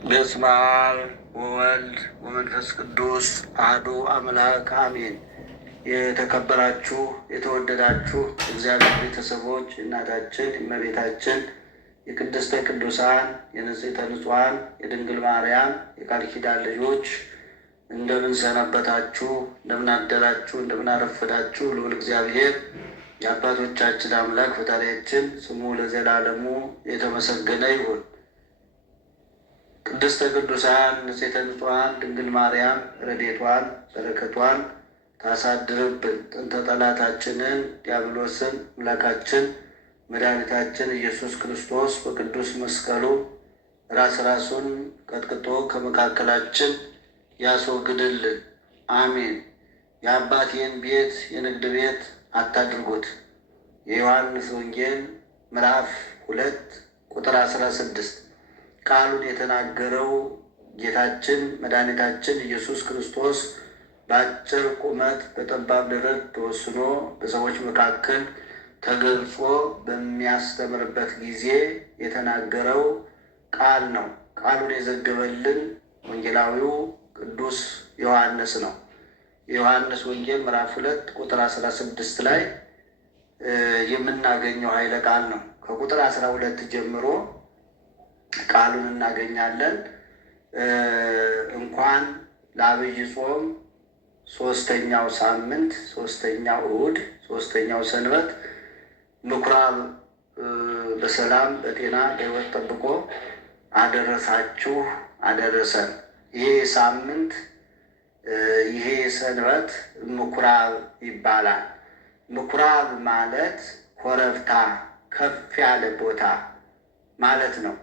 በስመ አብ ወወልድ ወመንፈስ ቅዱስ አሐዱ አምላክ አሜን። የተከበራችሁ የተወደዳችሁ እግዚአብሔር ቤተሰቦች እናታችን እመቤታችን የቅድስተ ቅዱሳን የንጽሕተ ንጹሐን የድንግል ማርያም የቃል ኪዳን ልጆች እንደምን ሰነበታችሁ? እንደምን አደራችሁ? እንደምን አረፈዳችሁ? ልዑል እግዚአብሔር የአባቶቻችን አምላክ ፈጣሪያችን ስሙ ለዘላለሙ የተመሰገነ ይሁን። ቅድስተ ቅዱሳን ንጽሕተ ንጹሐን ድንግል ማርያም ረድኤቷን በረከቷን ታሳድርብን። ጥንተ ጠላታችንን ዲያብሎስን አምላካችን መድኃኒታችን ኢየሱስ ክርስቶስ በቅዱስ መስቀሉ ራሱን ቀጥቅጦ ከመካከላችን ያስወግድልን። አሜን። የአባቴን ቤት የንግድ ቤት አታድርጉት። የዮሐንስ ወንጌል ምዕራፍ 2 ቁጥር 16 ቃሉን የተናገረው ጌታችን መድኃኒታችን ኢየሱስ ክርስቶስ በአጭር ቁመት በጠባብ ደረት ተወስኖ በሰዎች መካከል ተገልጾ በሚያስተምርበት ጊዜ የተናገረው ቃል ነው። ቃሉን የዘገበልን ወንጌላዊው ቅዱስ ዮሐንስ ነው። የዮሐንስ ወንጌል ምዕራፍ 2 ቁጥር 16 ላይ የምናገኘው ኃይለ ቃል ነው። ከቁጥር 12 ጀምሮ ቃሉን እናገኛለን። እንኳን ለዐቢይ ጾም ሶስተኛው ሳምንት ሶስተኛው እሑድ ሶስተኛው ሰንበት ምኩራብ በሰላም በጤና በሕይወት ጠብቆ አደረሳችሁ አደረሰን። ይሄ ሳምንት ይሄ ሰንበት ምኩራብ ይባላል። ምኩራብ ማለት ኮረብታ ከፍ ያለ ቦታ ማለት ነው።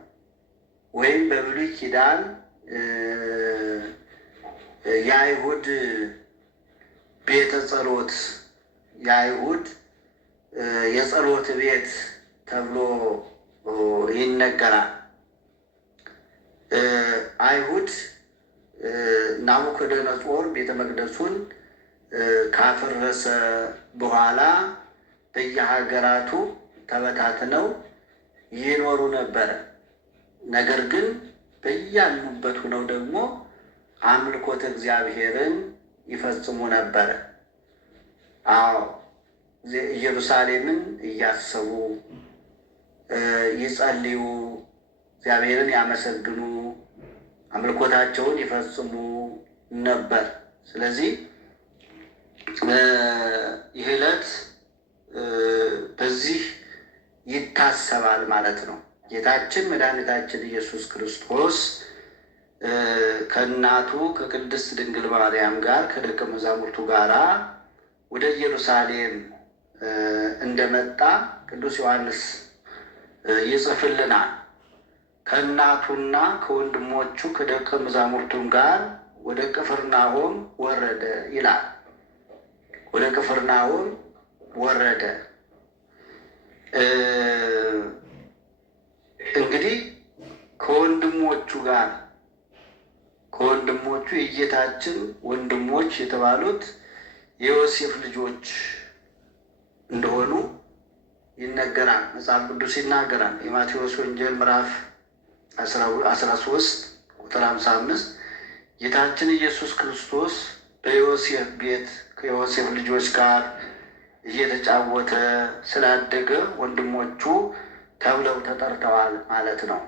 ወይም በብሉይ ኪዳን የአይሁድ ቤተ ጸሎት የአይሁድ የጸሎት ቤት ተብሎ ይነገራል። አይሁድ ናቡከደነጾር ቤተ መቅደሱን ካፈረሰ በኋላ በየሀገራቱ ተበታትነው ይኖሩ ነበረ። ነገር ግን በያሉበት ሆነው ደግሞ አምልኮተ እግዚአብሔርን ይፈጽሙ ነበረ። ኢየሩሳሌምን እያሰቡ ይጸልዩ፣ እግዚአብሔርን ያመሰግኑ፣ አምልኮታቸውን ይፈጽሙ ነበር። ስለዚህ ይህ ዕለት በዚህ ይታሰባል ማለት ነው። ጌታችን መድኃኒታችን ኢየሱስ ክርስቶስ ከእናቱ ከቅድስት ድንግል ማርያም ጋር ከደቀ መዛሙርቱ ጋር ወደ ኢየሩሳሌም እንደመጣ ቅዱስ ዮሐንስ ይጽፍልናል። ከእናቱና ከወንድሞቹ ከደቀ መዛሙርቱም ጋር ወደ ቅፍርናሆም ወረደ ይላል። ወደ ቅፍርናሆም ወረደ። እንግዲህ ከወንድሞቹ የጌታችን ወንድሞች የተባሉት የዮሴፍ ልጆች እንደሆኑ ይነገራል። መጽሐፍ ቅዱስ ይናገራል። የማቴዎስ ወንጌል ምዕራፍ 13 ቁጥር 55 ጌታችን ኢየሱስ ክርስቶስ በዮሴፍ ቤት ከዮሴፍ ልጆች ጋር እየተጫወተ ስላደገ ወንድሞቹ ተብለው ተጠርተዋል ማለት ነው።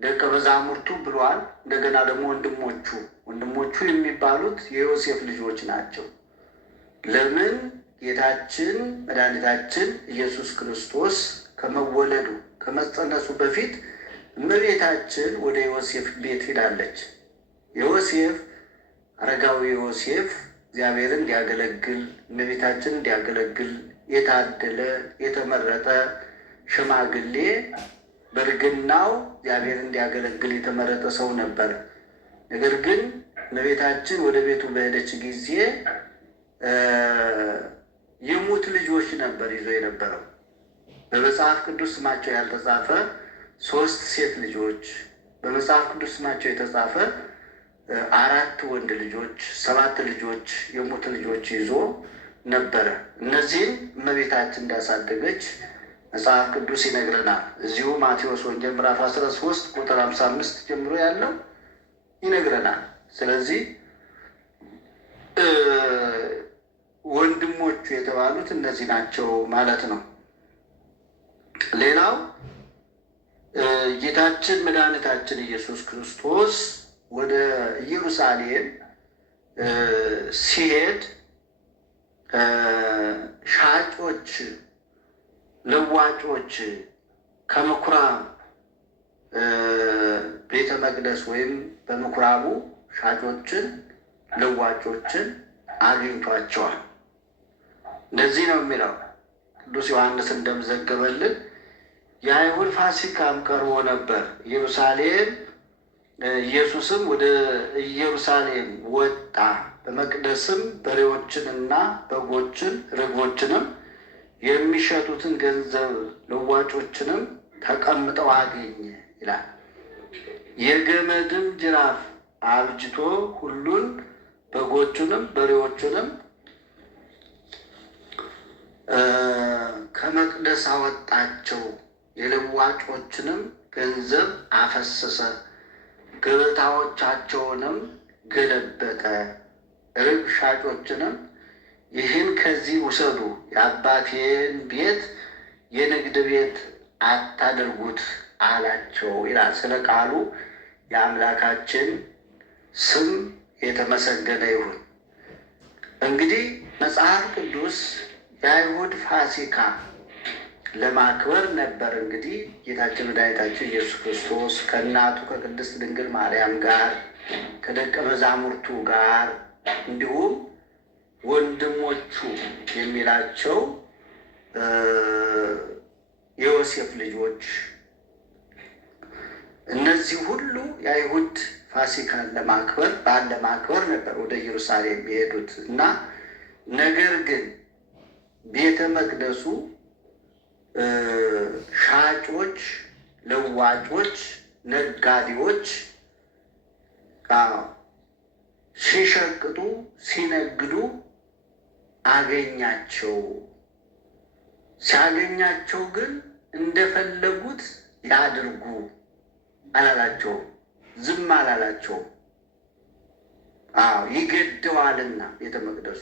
ደቀ መዛሙርቱ ብሏል። እንደገና ደግሞ ወንድሞቹ የሚባሉት የዮሴፍ ልጆች ናቸው። ለምን? ጌታችን መድኃኒታችን ኢየሱስ ክርስቶስ ከመወለዱ ከመጸነሱ በፊት እመቤታችን ወደ ዮሴፍ ቤት ሄዳለች። አረጋዊ ዮሴፍ እግዚአብሔርን እንዲያገለግል እመቤታችን እንዲያገለግል የታደለ የተመረጠ ሽማግሌ፣ በእርግናው እግዚአብሔርን እንዲያገለግል የተመረጠ ሰው ነበር። ነገር ግን እመቤታችን ወደ ቤቱ በሄደች ጊዜ የሙት ልጆች ነበር ይዞ የነበረው። በመጽሐፍ ቅዱስ ስማቸው ያልተጻፈ 3 ሴት ልጆች፣ በመጽሐፍ ቅዱስ ስማቸው የተጻፈ 4 ወንድ ልጆች፣ 7 ልጆች የሙት ልጆች ይዞ ነበረ። እነዚህን እመቤታችን እንዳሳደገች መጽሐፍ ቅዱስ ይነግረናል። እዚሁ ማቴዎስ ወንጌል ምዕራፍ 13 ቁጥር 55 ጀምሮ ያለው ይነግረናል። ስለዚህ ወንድሞቹ የተባሉት እነዚህ ናቸው ማለት ነው። ሌላው ጌታችን መድኃኒታችን ኢየሱስ ክርስቶስ ወደ ኢየሩሳሌም ሲሄድ ሻጮች፣ ለዋጮች ከምኩራብ ቤተ መቅደስ ወይም በምኩራቡ ሻጮችን፣ ለዋጮችን አግኝቷቸዋል። እንደዚህ ነው የሚለው ቅዱስ ዮሐንስ እንደመዘገበልን የአይሁድ ፋሲካም ቀርቦ ነበር። ኢየሱስም ወደ ኢየሩሳሌም ወጣ። በመቅደስም በሬዎችንና በጎችን ርግቦችንም የሚሸጡትን ገንዘብ ለዋጮችንም ተቀምጠው አገኘ ይላል። የገመድም ጅራፍ አብጅቶ ሁሉን በጎቹንም በሬዎቹንም ከመቅደስ አወጣቸው። የለዋጮችንም ገንዘብ አፈሰሰ፣ ገበታዎቻቸውንም ገለበጠ። ርግብ ሻጮችንም ይህን ከዚህ ውሰዱ፣ የአባቴን ቤት የንግድ ቤት አታድርጉት አላቸው ይላል። ስለ ቃሉ የአምላካችን ስም የተመሰገነ ይሁን። እንግዲህ መጽሐፍ ቅዱስ የአይሁድ ፋሲካ ለማክበር ነበር። እንግዲህ ጌታችን መድኃኒታችን ኢየሱስ ክርስቶስ ከእናቱ ከቅድስት ድንግል ማርያም ጋር ከደቀ መዛሙርቱ ጋር እንዲሁም ወንድሞቹ የሚላቸው የዮሴፍ ልጆች እነዚህ ሁሉ የአይሁድ ፋሲካን ለማክበር በዓል ለማክበር ነበር ወደ ኢየሩሳሌም የሄዱት እና ነገር ግን ቤተ መቅደሱ ሻጮች፣ ለዋጮች፣ ነጋዴዎች ሲሸቅጡ ሲነግዱ አገኛቸው። ሲያገኛቸው ግን እንደፈለጉት ያድርጉ አላላቸውም፣ ዝም አላላቸውም። ይገደዋልና ቤተ መቅደሱ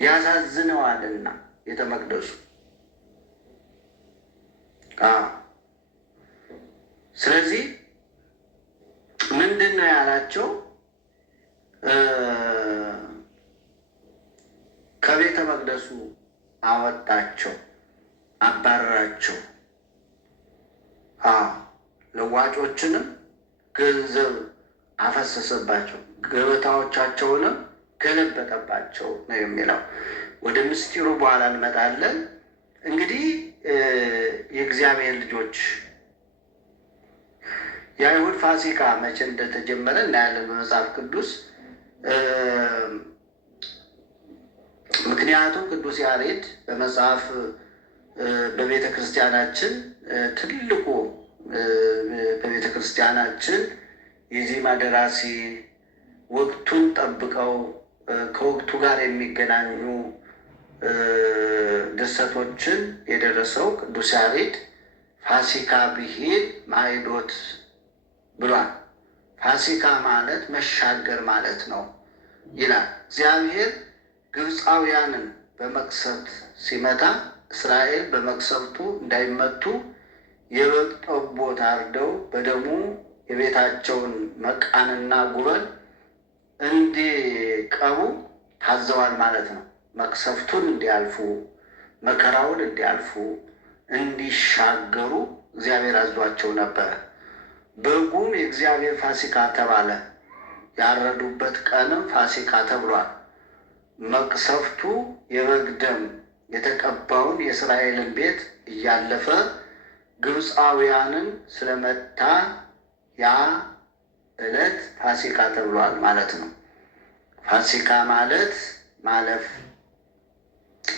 ያሳዝነዋልና ቤተ መቅደሱ። ስለዚህ ምንድን ነው ያላቸው? ከቤተ መቅደሱ አወጣቸው፣ አባረራቸው። ለዋጮችንም ገንዘብ አፈሰሰባቸው፣ ገበታዎቻቸውንም ገለበጠባቸው ነው የሚለው። ወደ ምስጢሩ በኋላ እንመጣለን። እንግዲህ የእግዚአብሔር ልጆች የአይሁድ ፋሲካ መቼ እንደተጀመረ እናያለን በመጽሐፍ ቅዱስ። ምክንያቱም ቅዱስ ያሬድ በመጽሐፍ በቤተ ክርስቲያናችን ትልቁ በቤተ ክርስቲያናችን የዜማ ደራሲ ወቅቱን ጠብቀው ከወቅቱ ጋር የሚገናኙ ድርሰቶችን የደረሰው ቅዱስ ያሬድ ፋሲካ ብሂል ማዕዶት ብሏል። ፋሲካ ማለት መሻገር ማለት ነው ይላል። እግዚአብሔር ግብፃውያንን በመቅሰፍት ሲመታ እስራኤል በመቅሰፍቱ እንዳይመቱ የበግ ጠቦት አርደው በደሙ የቤታቸውን መቃንና ጉበን እንዲቀቡ ታዘዋል ማለት ነው። መቅሰፍቱን እንዲያልፉ፣ መከራውን እንዲያልፉ፣ እንዲሻገሩ እግዚአብሔር አዟቸው ነበረ። በጉም የእግዚአብሔር ፋሲካ ተባለ። ያረዱበት ቀንም ፋሲካ ተብሏል። መቅሰፍቱ የበግ ደም የተቀባውን የእስራኤልን ቤት እያለፈ ግብፃውያንን ስለመታ ያ ዕለት ፋሲካ ተብሏል ማለት ነው። ፋሲካ ማለት ማለፍ፣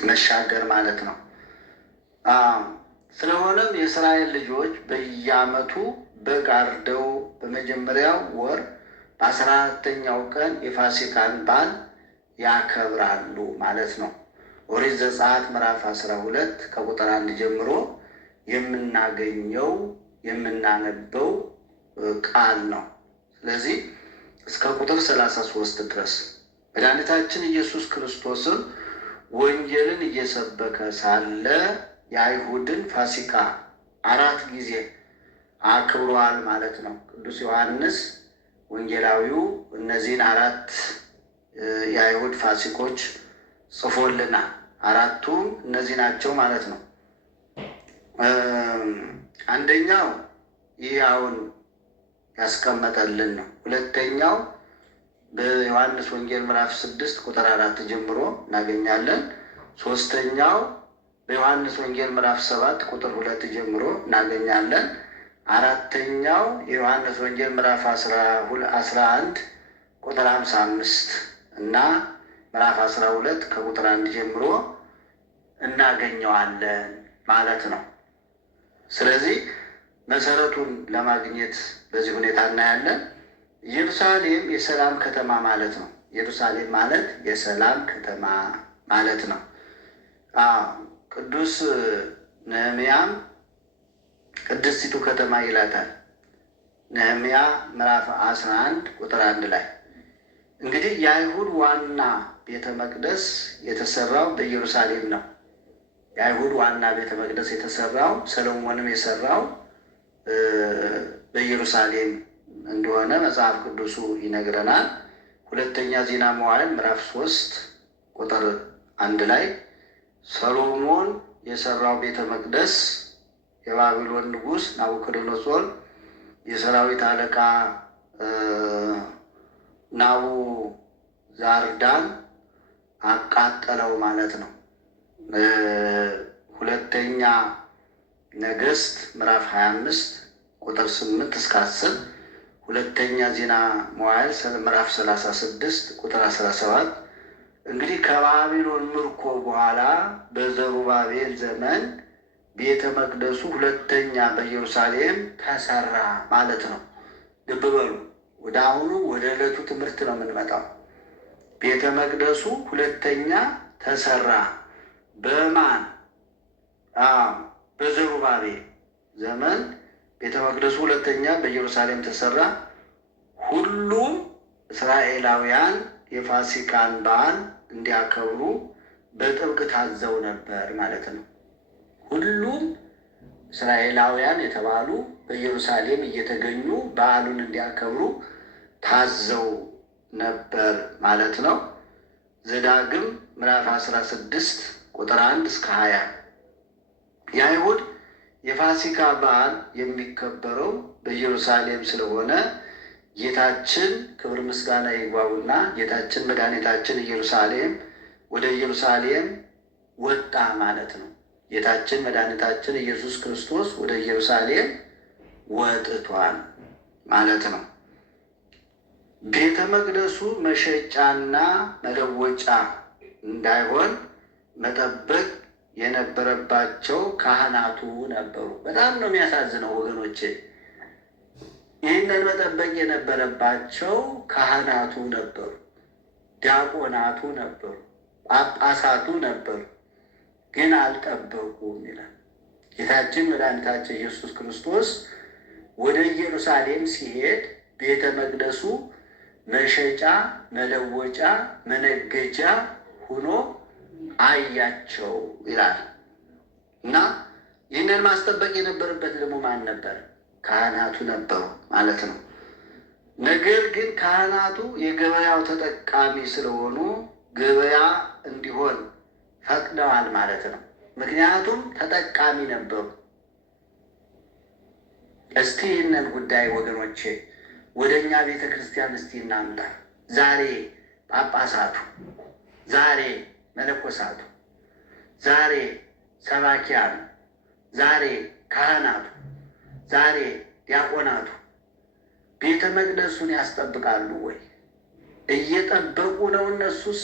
መሻገር ማለት ነው። ስለሆነም የእስራኤል ልጆች በየዓመቱ በግ አርደው በመጀመሪያው ወር በ14ተኛው ቀን የፋሲካን በዓል ያከብራሉ ማለት ነው። ኦሪት ዘጸአት ምዕራፍ 12 ከቁጥር 1 ጀምሮ የምናገኘው የምናነበው ቃል ነው። ስለዚህ እስከ ቁጥር 33 ድረስ መድኃኒታችን ኢየሱስ ክርስቶስም ወንጌልን እየሰበከ ሳለ የአይሁድን ፋሲካ 4 ጊዜ አክብሯል ማለት ነው። ቅዱስ ዮሐንስ ወንጌላዊው እነዚህን 4 የአይሁድ ፋሲኮች ጽፎልናል። 4ቱም እነዚህ ናቸው ማለት ነው። አንደኛው ይህ አሁን ያስቀመጠልን ነው። ሁለተኛው በዮሐንስ ወንጌል ምዕራፍ 6 ቁጥር 4 ጀምሮ እናገኛለን። ሶስተኛው በዮሐንስ ወንጌል ምዕራፍ 7 ቁጥር 2 ጀምሮ እናገኛለን። አራተኛው የዮሐንስ ወንጌል ምዕራፍ 11 ቁጥር 55 እና ምዕራፍ 12 ከቁጥር 1 ጀምሮ እናገኘዋለን ማለት ነው። ስለዚህ መሰረቱን ለማግኘት በዚህ ሁኔታ እናያለን። ኢየሩሳሌም የሰላም ከተማ ማለት ነው። ኢየሩሳሌም ማለት የሰላም ከተማ ማለት ነው። ቅዱስ ነህምያም ቅድስቲቱ ከተማ ይላታል። ነህምያ ምዕራፍ 11 ቁጥር 1 ላይ እንግዲህ የአይሁድ ዋና ቤተ መቅደስ የተሰራው በኢየሩሳሌም ነው። የአይሁድ ዋና ቤተ መቅደስ የተሰራው ሰሎሞንም የሰራው በኢየሩሳሌም እንደሆነ መጽሐፍ ቅዱሱ ይነግረናል። ሁለተኛ ዜና መዋዕል ምዕራፍ 3 ቁጥር 1 ላይ ሰሎሞን የሰራው ቤተ መቅደስ የባቢሎን ንጉሥ ናቡከደነፆር የሰራዊት አለቃ ናቡዛርዳን አቃጠለው ማለት ነው። ሁለተኛ ነገሥት ምዕራፍ 25 ቁጥር 8 እስከ 10፣ ሁለተኛ ዜና መዋዕል ምዕራፍ 36 ቁጥር 17። እንግዲህ ከባቢሎን ምርኮ በኋላ በዘሩባቤል ዘመን ቤተ መቅደሱ ሁለተኛ በኢየሩሳሌም ተሰራ ማለት ነው። ልብ በሉ፣ ወደ አሁኑ ወደ ዕለቱ ትምህርት ነው የምንመጣው። ቤተ መቅደሱ ሁለተኛ ተሰራ በማን? በዘሩባቤል ዘመን ቤተ መቅደሱ ሁለተኛ በኢየሩሳሌም ተሰራ። ሁሉም እስራኤላውያን የፋሲካን በዓል እንዲያከብሩ በጥብቅ ታዘው ነበር ማለት ነው። ሁሉም እስራኤላውያን የተባሉ በኢየሩሳሌም እየተገኙ በዓሉን እንዲያከብሩ ታዘው ነበር ማለት ነው። ዘዳግም ምዕራፍ 16 ቁጥር 1 እስከ 20 የአይሁድ የፋሲካ በዓል የሚከበረው በኢየሩሳሌም ስለሆነ ጌታችን ክብር ምስጋና ይግባውና ጌታችን መድኃኒታችን ወደ ኢየሩሳሌም ወጣ ማለት ነው። ጌታችን መድኃኒታችን ኢየሱስ ክርስቶስ ወደ ኢየሩሳሌም ወጥቷል ማለት ነው። ቤተ መቅደሱ መሸጫና መለወጫ እንዳይሆን መጠበቅ የነበረባቸው ካህናቱ ነበሩ። በጣም ነው የሚያሳዝነው ወገኖቼ። ይህንን መጠበቅ የነበረባቸው ካህናቱ ነበሩ፣ ዲያቆናቱ ነበሩ፣ ጳጳሳቱ ነበሩ። ግን አልጠበቁም ይላል። ጌታችን መድኃኒታችን ኢየሱስ ክርስቶስ ወደ ኢየሩሳሌም ሲሄድ ቤተ መቅደሱ መሸጫ፣ መለወጫ፣ መነገጃ ሆኖ አያቸው ይላል እና ይህንን ማስጠበቅ የነበረበት ደግሞ ማን ነበር? ካህናቱ ነበሩ ማለት ነው። ነገር ግን ካህናቱ የገበያው ተጠቃሚ ስለሆኑ ገበያ እንዲሆን ፈቅደዋል ማለት ነው። ምክንያቱም ተጠቃሚ ነበሩ። እስቲ ይህንን ጉዳይ ወገኖቼ ወደ እኛ ቤተ ክርስቲያን እስቲ እናምጣ። ዛሬ ጳጳሳቱ፣ ዛሬ መነኮሳቱ፣ ዛሬ ሰባኪያኑ፣ ዛሬ ካህናቱ፣ ዛሬ ዲያቆናቱ ቤተ መቅደሱን ያስጠብቃሉ ወይ? እየጠበቁ ነው? እነሱስ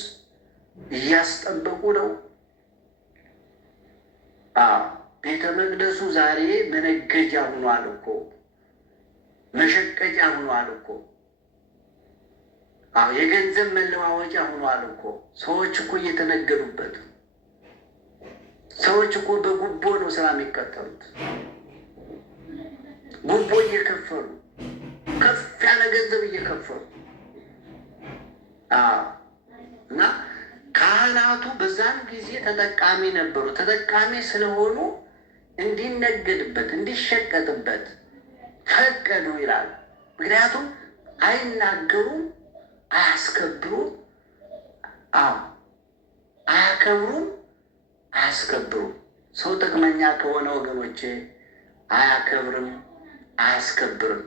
እያስጠበቁ ነው? ቤተ መቅደሱ ዛሬ መነገጃ ሆኗል እኮ፣ መሸቀጫ ሆኗል እኮ፣ የገንዘብ መለዋወጫ ሆኗል እኮ። ሰዎች እኮ እየተነገዱበት፣ ሰዎች እኮ በጉቦ ነው ስራ የሚቀጠሩት። ጉቦ እየከፈሉ ከፍ ያለ ገንዘብ እየከፈሉ እና ካህናቱ በዛን ጊዜ ተጠቃሚ ነበሩ። ተጠቃሚ ስለሆኑ እንዲነገድበት እንዲሸቀጥበት ፈቀዱ ይላል። ምክንያቱም አይናገሩም፣ አያስከብሩም፣ አያከብሩም፣ አያስከብሩም። ሰው ጥቅመኛ ከሆነ ወገኖቼ አያከብርም፣ አያስከብርም።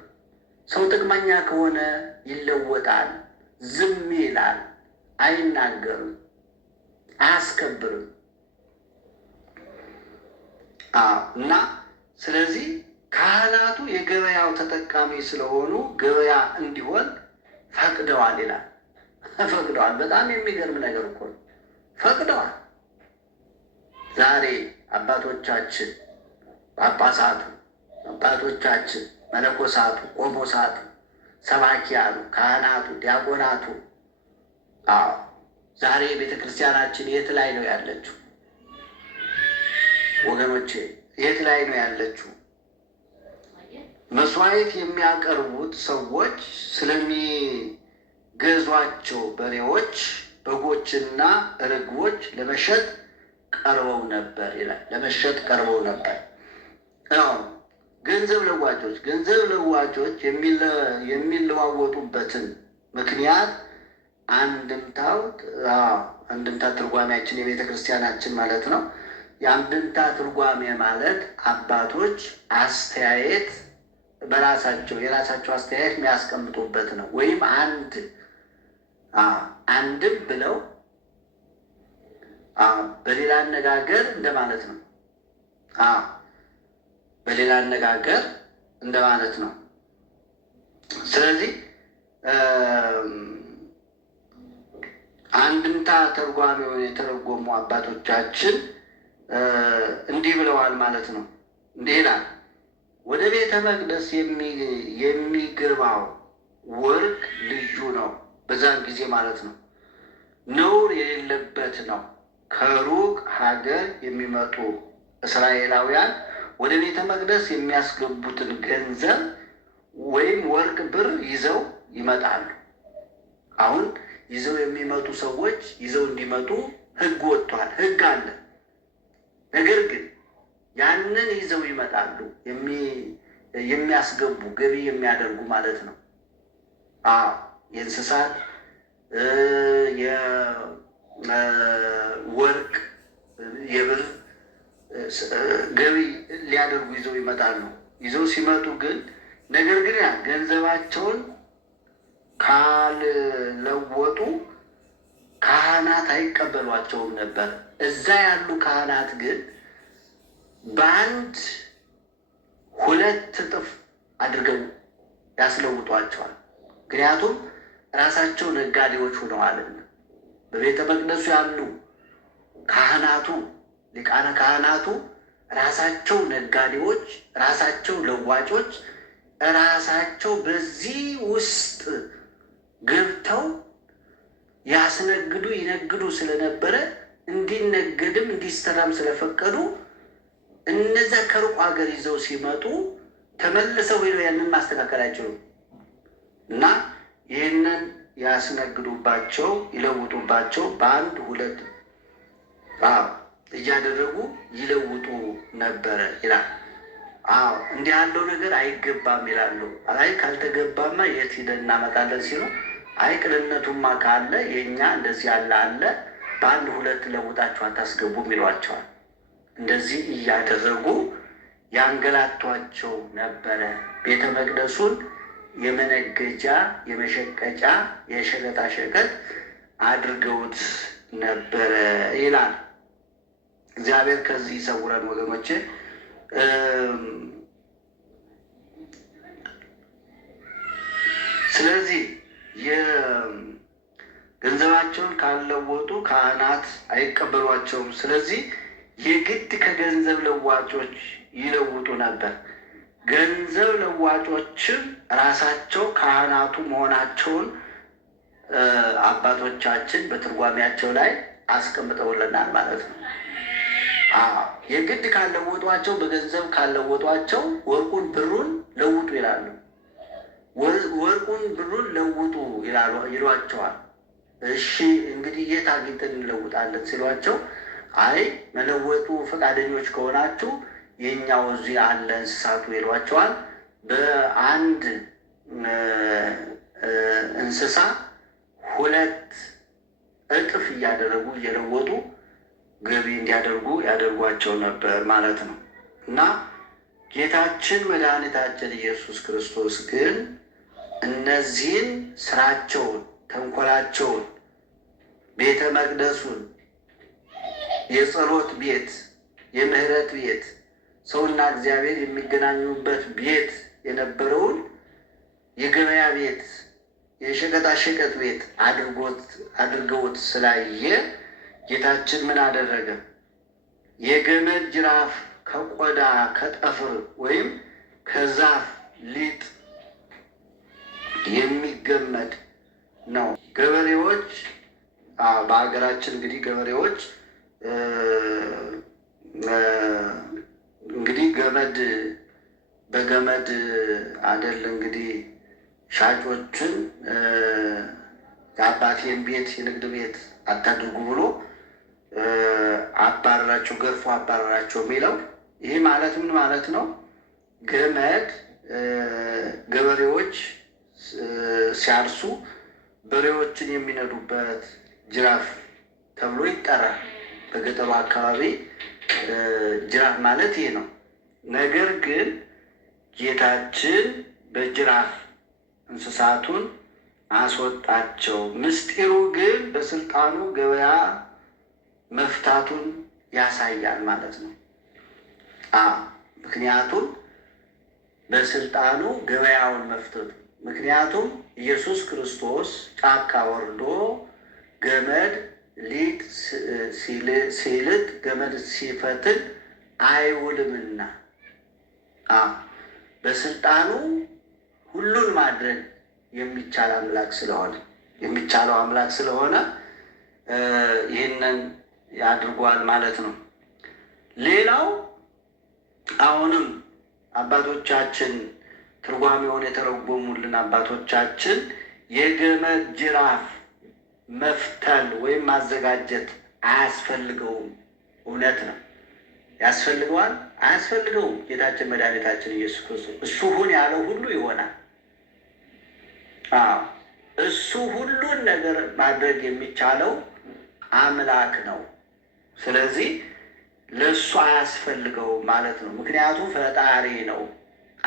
ሰው ጥቅመኛ ከሆነ ይለወጣል፣ ዝም ይላል፣ አይናገርም፣ አያስከብርም። እና ስለዚህ ካህናቱ የገበያው ተጠቃሚ ስለሆኑ ገበያ እንዲሆን ፈቅደዋል ይላል። ፈቅደዋል። በጣም የሚገርም ነገር እኮ ነው። ፈቅደዋል። ዛሬ አባቶቻችን ጳጳሳቱ፣ አባቶቻችን መነኮሳቱ፣ ቆሞሳቱ፣ ሰባኪያኑ፣ ካህናቱ፣ ዲያቆናቱ ዛሬ ቤተ ክርስቲያናችን የት ላይ ነው ያለችው? ወገኖቼ የት ላይ ነው ያለችው? መስዋዕት የሚያቀርቡት ሰዎች ስለሚገዟቸው በሬዎች፣ በጎችና ርግቦች ለመሸጥ ቀርበው ነበር ይላል። ለመሸጥ ቀርበው ነበር። ገንዘብ ለዋጮች የሚለዋወጡበትን ምክንያት አንድምታ ትርጓሜያችን የቤተ ክርስቲያናችን ማለት ነው። የአንድምታ ትርጓሜ ማለት አባቶች አስተያየት የራሳቸው አስተያየት የሚያስቀምጡበት ነው። ወይም አንድም ብለው በሌላ አነጋገር እንደማለት ነው። በሌላ አነጋገር እንደማለት ነው። ስለዚህ አንድምታ ተርጓሚውን የተረጎሙ አባቶቻችን እንዲህ ብለዋል ማለት ነው። እንዲህ ይላል፣ ወደ ቤተ መቅደስ የሚገባው ወርቅ ልዩ ነው። በዛን ጊዜ ማለት ነው። ነውር የሌለበት ነው። ከሩቅ ሀገር የሚመጡ እስራኤላውያን ወደ ቤተ መቅደስ የሚያስገቡትን ገንዘብ ወይም ወርቅ፣ ብር ይዘው ይመጣሉ። አሁን ይዘው የሚመጡ ሰዎች ይዘው እንዲመጡ ሕግ ወጥቷል። ሕግ አለ። ነገር ግን ያንን ይዘው ይመጣሉ። የሚያስገቡ ገቢ የሚያደርጉ ማለት ነው። የእንስሳት የወርቅ፣ የብር ገቢ ሊያደርጉ ይዘው ይመጣሉ። ይዘው ሲመጡ ግን ነገር ግን ገንዘባቸውን ካልለወጡ ካህናት አይቀበሏቸውም ነበር። እዛ ያሉ ካህናት ግን በአንድ 2 እጥፍ አድርገው ያስለውጧቸዋል። ምክንያቱም ራሳቸው ነጋዴዎች ሆነዋልና። በቤተ መቅደሱ ያሉ ካህናቱ፣ ሊቃነ ካህናቱ ራሳቸው ነጋዴዎች፣ ራሳቸው ለዋጮች፣ ራሳቸው በዚህ ውስጥ ገብተው ይነግዱ ስለነበረ እንዲነገድም እንዲሰራም ስለፈቀዱ እነዛ ከሩቅ ሀገር ይዘው ሲመጡ ተመልሰው ሄደው ያንን ማስተካከል አይችሉም እና ይህንን ያስነግዱባቸው፣ ይለውጡባቸው በአንድ 2 እያደረጉ ይለውጡ ነበረ ይላል። እንዲህ ያለው ነገር አይገባም ይላሉ። አይ ካልተገባማ የት ሂደን እናመጣለን ሲሉ፣ አይ ቅንነቱማ ካለ የእኛ እንደዚህ ያለ አለ፣ በአንድ 2 ለውጣችሁ አታስገቡም ይሏቸዋል። እንደዚህ እያደረጉ ያንገላቷቸው ነበረ። ቤተ መቅደሱን የመነገጃ፣ የመሸቀጫ፣ የሸቀጣሸቀጥ አድርገውት ነበረ ይላል። እግዚአብሔር ከዚህ ይሰውረን ወገኖቼ። ስለዚህ የገንዘባቸውን ካልለወጡ ካህናት አይቀበሏቸውም። ስለዚህ የግድ ከገንዘብ ለዋጮች ይለውጡ ነበር። ገንዘብ ለዋጮችም ራሳቸው ካህናቱ መሆናቸውን አባቶቻችን በትርጓሜያቸው ላይ አስቀምጠውልናል ማለት ነው። የግድ ካለወጧቸው በገንዘብ ካለወጧቸው ወርቁን ብሩን ለውጡ ይላሉ። ወርቁን ብሩን ለውጡ ይሏቸዋል። እሺ እንግዲህ የት አግኝተን እንለውጣለን ሲሏቸው፣ አይ መለወጡ ፈቃደኞች ከሆናችሁ የኛው እዚህ አለ እንስሳቱ ይሏቸዋል። በአንድ እንስሳ 2 እጥፍ እያደረጉ እየለወጡ ገቢ እንዲያደርጉ ያደርጓቸው ነበር ማለት ነው። እና ጌታችን መድኃኒታችን ኢየሱስ ክርስቶስ ግን እነዚህን ስራቸውን፣ ተንኮላቸውን፣ ቤተ መቅደሱን፣ የጸሎት ቤት፣ የምህረት ቤት፣ ሰውና እግዚአብሔር የሚገናኙበት ቤት የነበረውን የገበያ ቤት፣ የሸቀጣሸቀጥ ቤት አድርገውት ስላየ ጌታችን ምን አደረገ? የገመድ ጅራፍ ከቆዳ ከጠፍር ወይም ከዛፍ ሊጥ የሚገመድ ነው። ገበሬዎች በሀገራችን እንግዲህ ገበሬዎች እንግዲህ በገመድ አደል እንግዲህ ሻጮችን የአባቴን ቤት የንግድ ቤት አታድርጉ ብሎ አባረራቸው፣ ገርፎ አባረራቸው የሚለው ይህ ማለት ምን ማለት ነው? ገመድ ገበሬዎች ሲያርሱ በሬዎችን የሚነዱበት ጅራፍ ተብሎ ይጠራል። በገጠሩ አካባቢ ጅራፍ ማለት ይህ ነው። ነገር ግን ጌታችን በጅራፍ እንስሳቱን አስወጣቸው። ምስጢሩ ግን በስልጣኑ ገበያ መፍታቱን ያሳያል ማለት ነው። ምክንያቱም በስልጣኑ ገበያውን መፍታቱ፣ ምክንያቱም ኢየሱስ ክርስቶስ ጫካ ወርዶ ገመድ ሊጥ ሲልጥ ገመድ ሲፈትል አይውልምና በስልጣኑ ሁሉን ማድረግ የሚቻለው አምላክ ስለሆነ ይህንን ያድርጓል ማለት ነው። ሌላው አሁንም አባቶቻችን ትርጓሜውን የተረጎሙልን አባቶቻችን የገመድ ጅራፍ መፍተል ወይም ማዘጋጀት አያስፈልገውም። እውነት ነው። ያስፈልገዋል? አያስፈልገውም። ጌታችን መድኃኒታችን ኢየሱስ ክርስቶስ እሱ ሁን ያለው ሁሉ ይሆናል። እሱ ሁሉን ነገር ማድረግ የሚቻለው አምላክ ነው። ስለዚህ ለእሱ አያስፈልገውም ማለት ነው። ምክንያቱም ፈጣሪ ነው፣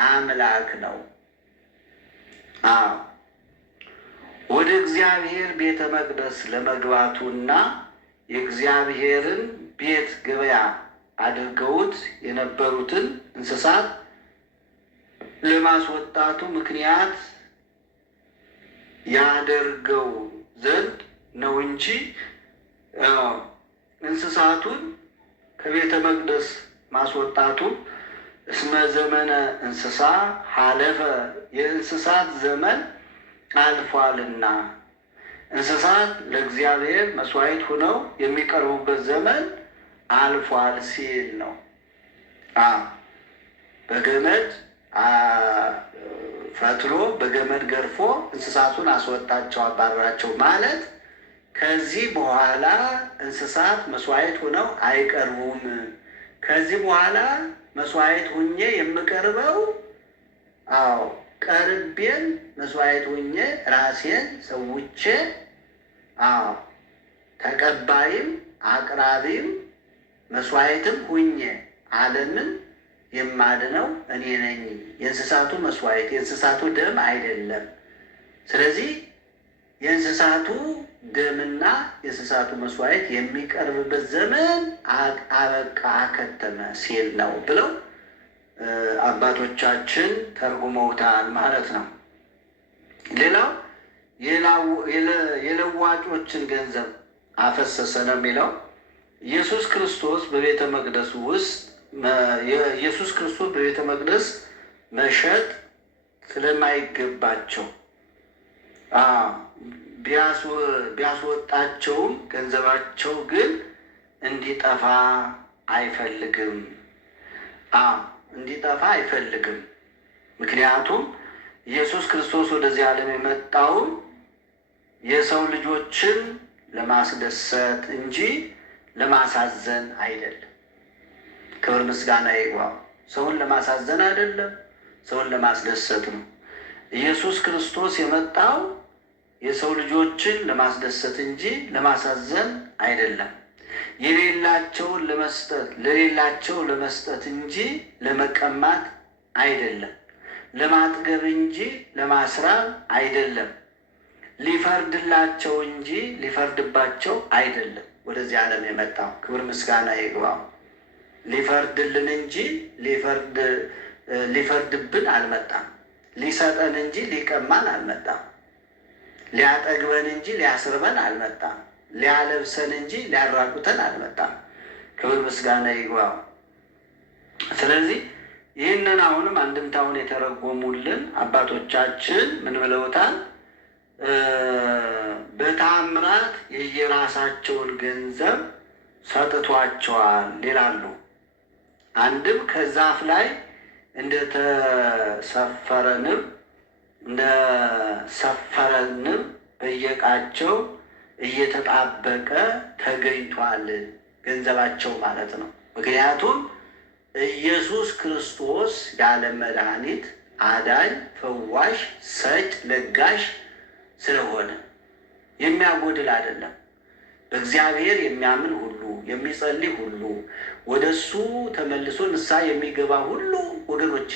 አምላክ ነው። ወደ እግዚአብሔር ቤተ መቅደስ ለመግባቱና የእግዚአብሔርን ቤት ገበያ አድርገውት የነበሩትን እንስሳት ለማስወጣቱ ምክንያት ያደርገው ዘንድ ነው እንጂ እንስሳቱን ከቤተ መቅደስ ማስወጣቱ እስመ ዘመነ እንስሳ ሀለፈ፣ የእንስሳት ዘመን አልፏልና እንስሳት ለእግዚአብሔር መስዋዕት ሆነው የሚቀርቡበት ዘመን አልፏል ሲል ነው። በገመድ ፈትሎ በገመድ ገርፎ እንስሳቱን አስወጣቸው፣ አባረራቸው ማለት ከዚህ በኋላ እንስሳት መስዋዕት ሆነው አይቀርቡም። ከዚህ በኋላ መስዋዕት ሁኜ የምቀርበው ቀርቤን መስዋዕት ሁኜ ራሴን ሰውቼ ተቀባይም አቅራቢም መስዋዕትም ሁኜ ዓለምን የማድነው እኔ ነኝ። የእንስሳቱ መስዋዕት የእንስሳቱ ደም አይደለም። ስለዚህ የእንስሳቱ ደምና የእንስሳቱ መስዋዕት የሚቀርብበት ዘመን አበቃ፣ አከተመ ሲል ነው ብለው አባቶቻችን ተርጉመውታል ማለት ነው። ሌላው የለዋጮችን ገንዘብ አፈሰሰ ነው የሚለው። ኢየሱስ ክርስቶስ በቤተ መቅደስ መሸጥ ስለማይገባቸው ቢያስወጣቸውም ገንዘባቸው ግን እንዲጠፋ አይፈልግም። እንዲጠፋ አይፈልግም። ምክንያቱም ኢየሱስ ክርስቶስ ወደዚህ ዓለም የመጣው የሰው ልጆችን ለማስደሰት እንጂ ለማሳዘን አይደለም። ክብር ምስጋና ይግባው። ሰውን ለማሳዘን አይደለም፣ ሰውን ለማስደሰት ነው። ኢየሱስ ክርስቶስ የመጣው የሰው ልጆችን ለማስደሰት እንጂ ለማሳዘን አይደለም። የሌላቸውን ለመስጠት ለሌላቸው ለመስጠት እንጂ ለመቀማት አይደለም። ለማጥገብ እንጂ ለማስራብ አይደለም። ሊፈርድላቸው እንጂ ሊፈርድባቸው አይደለም ወደዚህ ዓለም የመጣው። ክብር ምስጋና ይግባው። ሊፈርድልን እንጂ ሊፈርድብን አልመጣም። ሊሰጠን እንጂ ሊቀማን አልመጣም። ሊያጠግበን እንጂ ሊያስርበን አልመጣም። ሊያለብሰን እንጂ ሊያራቁተን አልመጣም። ክብር ምስጋና ይግባው። ስለዚህ ይህንን አሁንም አንድምታውን የተረጎሙልን አባቶቻችን ምን ብለውታል? በታምራት የየራሳቸውን ገንዘብ ሰጥቷቸዋል ይላሉ። አንድም ከዛፍ ላይ እንደተሰፈረ ንብ በየዕቃቸው እየተጣበቀ ተገኝቷል። ገንዘባቸው ማለት ነው። ምክንያቱም ኢየሱስ ክርስቶስ የዓለም መድኃኒት፣ አዳኝ፣ ፈዋሽ፣ ሰጭ፣ ለጋሽ ስለሆነ የሚያጎድል አይደለም። በእግዚአብሔር የሚያምን ሁሉ የሚጸልይ ሁሉ ወደ እሱ ተመልሶ ንስሐ የሚገባ ሁሉ ወገኖቼ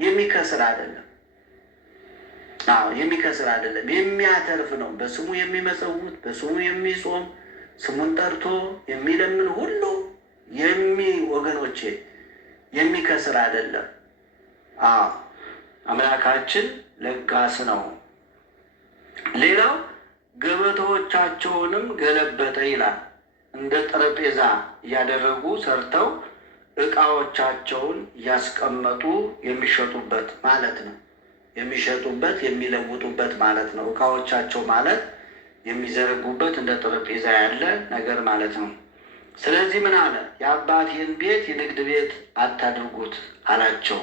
የሚከስር አይደለም። የሚከስር አይደለም፣ የሚያተርፍ ነው። በስሙ የሚመጸውት በስሙ የሚጾም ስሙን ጠርቶ የሚለምን ሁሉ ወገኖቼ የሚከስር አይደለም። አምላካችን ለጋስ ነው። ሌላው ገበታዎቻቸውንም ገለበጠ ይላል። እንደ ጠረጴዛ እያደረጉ ሰርተው ዕቃዎቻቸውን እያስቀመጡ የሚሸጡበት ማለት ነው። የሚሸጡበት የሚለውጡበት ማለት ነው። ዕቃዎቻቸው ማለት የሚዘረጉበት እንደ ጠረጴዛ ያለ ነገር ማለት ነው። ስለዚህ ምን አለ? የአባቴን ቤት የንግድ ቤት አታድርጉት አላቸው።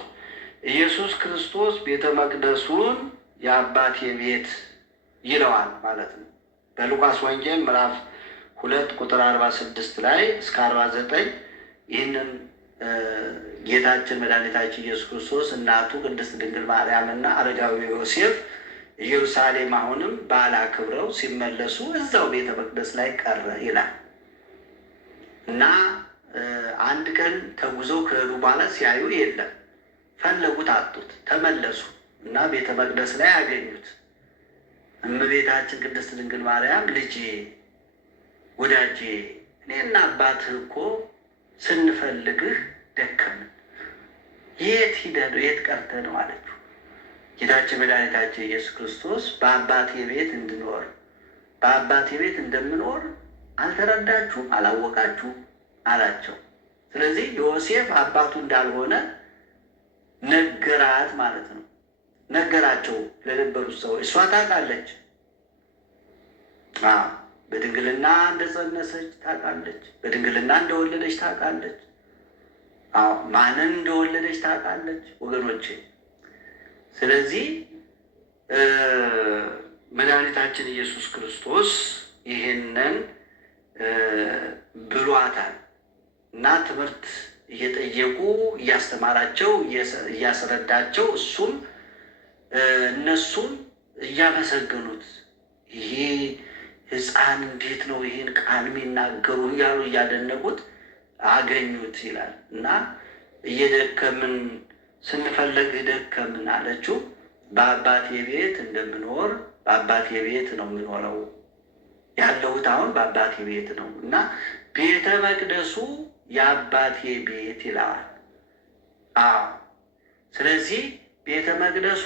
ኢየሱስ ክርስቶስ ቤተ መቅደሱን የአባቴ ቤት ይለዋል ማለት ነው። በሉቃስ ወንጌል ምዕራፍ 2 ቁጥር 46 ላይ እስከ 49 ይህንን ጌታችን መድኃኒታችን ኢየሱስ ክርስቶስ እናቱ ቅድስት ድንግል ማርያምና አረጋዊ ዮሴፍ ኢየሩሳሌም አሁንም በዓል አክብረው ሲመለሱ እዛው ቤተ መቅደስ ላይ ቀረ ይላል እና አንድ ቀን ተጉዘው ከሄዱ በኋላ ሲያዩ የለም፣ ፈለጉት፣ አጡት። ተመለሱ እና ቤተ መቅደስ ላይ አገኙት። እመቤታችን ቅድስት ድንግል ማርያም ልጄ፣ ወዳጄ፣ እኔና አባትህ እኮ ስንፈልግህ ደከምን፣ የት ሂደህ ነው? የት ቀርተህ ነው አለችው። ጌታችን መድኃኒታችን ኢየሱስ ክርስቶስ በአባቴ ቤት እንድኖር በአባቴ ቤት እንደምኖር አልተረዳችሁም፣ አላወቃችሁም አላቸው። ስለዚህ ዮሴፍ አባቱ እንዳልሆነ ነገራት ማለት ነው። ነገራቸው ለነበሩት ሰዎች። እሷ ታውቃለች፣ በድንግልና እንደጸነሰች ታውቃለች፣ በድንግልና እንደወለደች ታውቃለች፣ ማንን እንደወለደች ታውቃለች ወገኖቼ። ስለዚህ መድኃኒታችን ኢየሱስ ክርስቶስ ይህንን ብሏታል እና ትምህርት እየጠየቁ እያስተማራቸው እያስረዳቸው እሱም እነሱም እያመሰገኑት ይሄ ሕፃን እንዴት ነው ይህን ቃል የሚናገሩ እያሉ እያደነቁት አገኙት ይላል እና እየደከምን ስንፈለግ ደከምን አለችው። በአባቴ ቤት እንደምኖር በአባቴ ቤት ነው የምኖረው ያለሁት አሁን በአባቴ ቤት ነው እና ቤተ መቅደሱ የአባቴ ቤት ይለዋል። ስለዚህ ቤተ መቅደሱ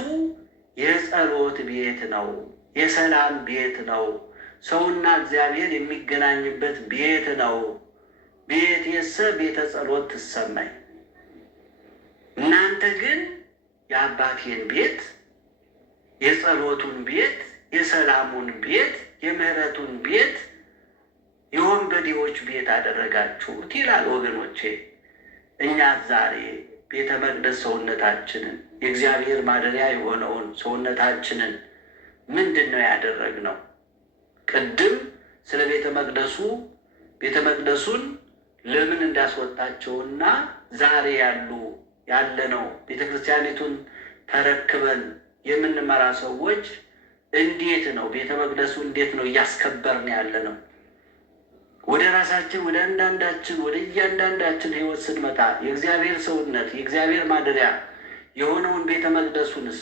የጸሎት ቤት ነው፣ የሰላም ቤት ነው፣ ሰውና እግዚአብሔር የሚገናኝበት ቤት ነው። ቤቴሰ ቤተ ጸሎት ትሰማኝ። እናንተ ግን የአባቴን ቤት፣ የጸሎቱን ቤት፣ የሰላሙን ቤት፣ የምህረቱን ቤት የወንበዴዎች ቤት አደረጋችሁት ይላል። ወገኖቼ እኛ ዛሬ ቤተ መቅደስ ሰውነታችንን የእግዚአብሔር ማደሪያ የሆነውን ሰውነታችንን ምንድን ነው ያደረግነው? ቅድም ስለ ቤተ መቅደሱን ለምን እንዳስወጣቸውና ዛሬ ያለነው ቤተ ክርስቲያኒቱን ተረክበን የምንመራ ሰዎች እንዴት ነው ቤተ መቅደሱ እንዴት ነው እያስከበርን ያለ ነው? ወደ ራሳችን ወደ እያንዳንዳችን ሕይወት ስንመጣ የእግዚአብሔር ሰውነት የእግዚአብሔር ማደሪያ የሆነውን ቤተ መቅደሱንስ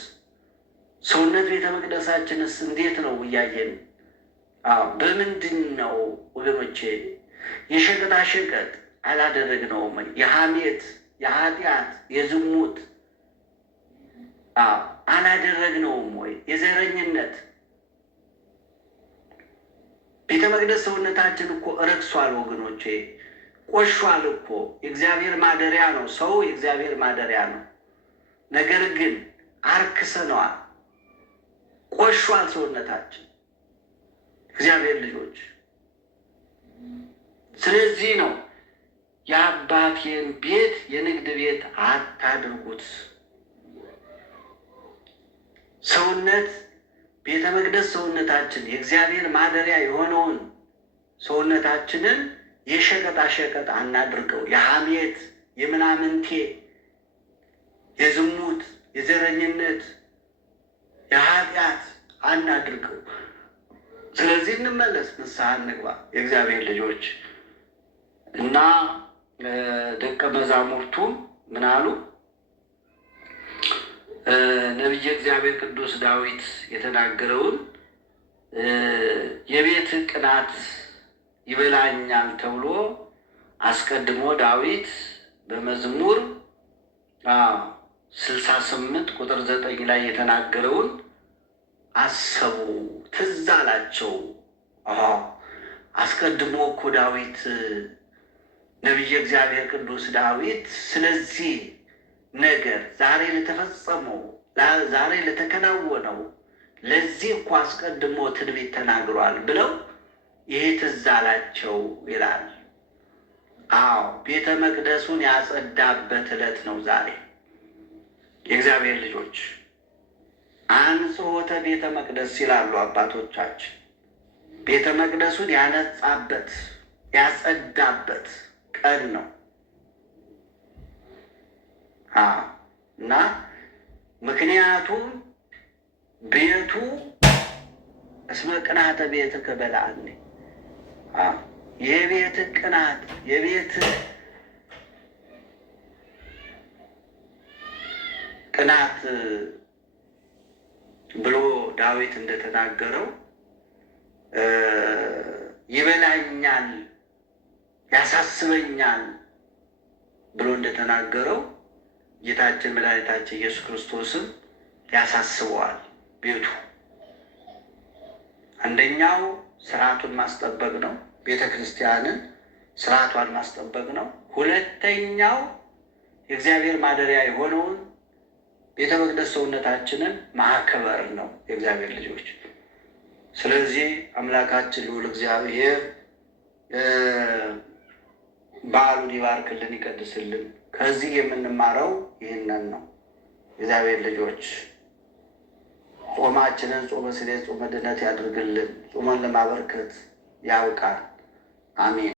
ሰውነት ቤተ መቅደሳችንስ እንዴት ነው እያየን? በምንድን ነው ወገኖቼ? የሸቀጣሸቀጥ አላደረግነውም? የሐሜት፣ የኃጢአት፣ የዝሙት አላደረግነውም ወይ? የዘረኝነት ቤተ መቅደስ ሰውነታችን እኮ ረክሷል ወገኖቼ፣ ቆሿል እኮ። የእግዚአብሔር ማደሪያ ነው። ሰው የእግዚአብሔር ማደሪያ ነው። ነገር ግን አርክሰነዋል፣ ቆሿል ሰውነታችን እግዚአብሔር ልጆች። ስለዚህ ነው የአባቴን ቤት የንግድ ቤት አታድርጉት። ሰውነት ቤተ መቅደስ ሰውነታችን የእግዚአብሔር ማደሪያ የሆነውን ሰውነታችንን የሸቀጣሸቀጥ አናድርገው። የሐሜት፣ የምናምንቴ፣ የዝሙት፣ የዘረኝነት፣ የኃጢአት አናድርገው። ስለዚህ እንመለስ፣ ንስሐ እንግባ የእግዚአብሔር ልጆች። እና ደቀ መዛሙርቱ ምን አሉ? ነቢየ እግዚአብሔር ቅዱስ ዳዊት የተናገረውን የቤት ቅናት ይበላኛል ተብሎ አስቀድሞ ዳዊት በመዝሙር 68 ቁጥር 9 ላይ የተናገረውን አሰቡ፣ ትዝ አላቸው። አስቀድሞ እኮ ዳዊት ነቢየ እግዚአብሔር ቅዱስ ዳዊት ስለዚህ ነገር ዛሬ ለተፈጸመው ዛሬ ለተከናወነው ለዚህ እኮ አስቀድሞ ትንቢት ተናግሯል ብለው ይሄ ትዝ አላቸው ይላል። ቤተ መቅደሱን ያጸዳበት ዕለት ነው ዛሬ። የእግዚአብሔር ልጆች አንጽሖተ ቤተ መቅደስ ይላሉ አባቶቻችን። ቤተ መቅደሱን ያነጻበት ያጸዳበት ቀን ነው እና ምክንያቱም ቤቱ እስመ ቅንዓተ ቤትከ በልዐኒ፣ የቤት ቅናት የቤት ቅናት ብሎ ዳዊት እንደተናገረው ይበላኛል፣ ያሳስበኛል ብሎ እንደተናገረው ጌታችን መድኃኒታችን ኢየሱስ ክርስቶስም ያሳስበዋል። ቤቱ አንደኛው ስርዓቱን ማስጠበቅ ነው፣ ቤተ ክርስቲያንን ስርዓቷን ማስጠበቅ ነው። ሁለተኛው የእግዚአብሔር ማደሪያ የሆነውን ቤተ መቅደስ ሰውነታችንን ማክበር ነው የእግዚአብሔር ልጆች። ስለዚህ አምላካችን ልዑል እግዚአብሔር በዓሉን ይባርክልን፣ ይቀድስልን። ከዚህ የምንማረው ይህንን ነው። እግዚአብሔር ልጆች ጾማችንን ጾመ ስርየት ጾመ ድነት ያድርግልን። ጾመን ለማበርከት ያውቃል። አሜን።